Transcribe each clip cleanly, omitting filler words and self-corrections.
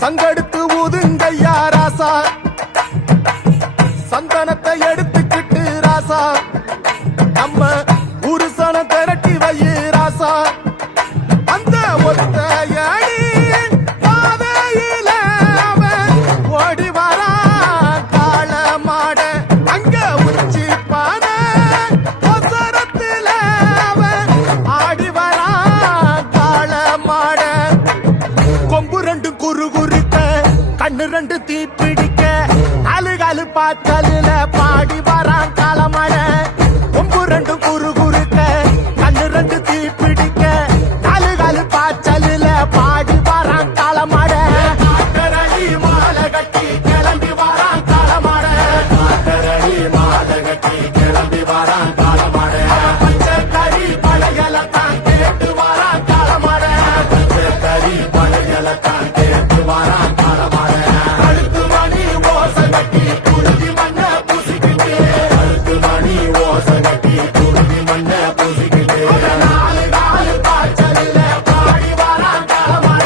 சங்கெடுத்து ஊதுங்கய்யா ராசா, சந்தனத்தை எடுத்துக்கிட்டு ராசா, நம்ம புருஷன திரட்டி வையு ராசா. அந்த ஒத்தையடி பாதையில அவன் ஓடி வரா காள மாட, அங்க உச்சி பானை ஒசரத்தில அவன் ஆடி வரா காள மாட. கொம்பு ரெண்டு குறு குறுக்க, கண்ணு ரெண்டு தீ பிடிக்க, அழுகாலு பாச்சலில பாடி வரான் காலமட. கொம்பு ரெண்டு குறு குறுக்க, கண்ணு ரெண்டு தீ பிடிக்க, அழுகாலு பாச்சலில பாடி வரான் காலமட. காட்டரடி மாலை கட்டி கிளம்பி வரான் காலமட, காட்டரடி மாலை கட்டி கிளம்பி வரான் காலமட. பச்சை கறி பழையலத்தான் கேட்டு வரான் காலமட, பச்சை கறி பழையலத்தான் கேட்டு வரான் காலமட. கழுத்து மணி ஓசை கட்டி குருதி மண்ண பூசிக்கிட்டு, கழுத்து மணி ஓசை கட்டி குருதி மண்ண பூசிக்கிட்டு, நாலு நாலு பாய்ச்சலில பாடி வரான் காலமட,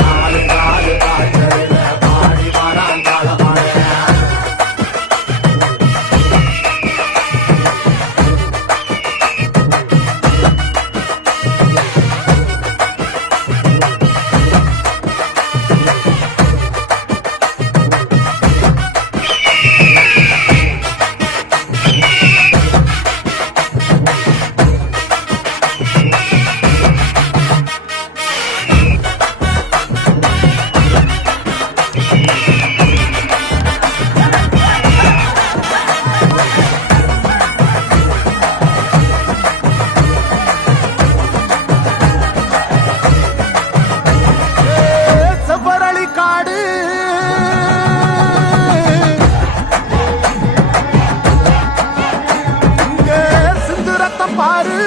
நாலு நாலு பாய்ச்சலில பாடி வரான் காலமட. செவ்வரளி காடு இங்க சிந்து ரத்தம் பாரு,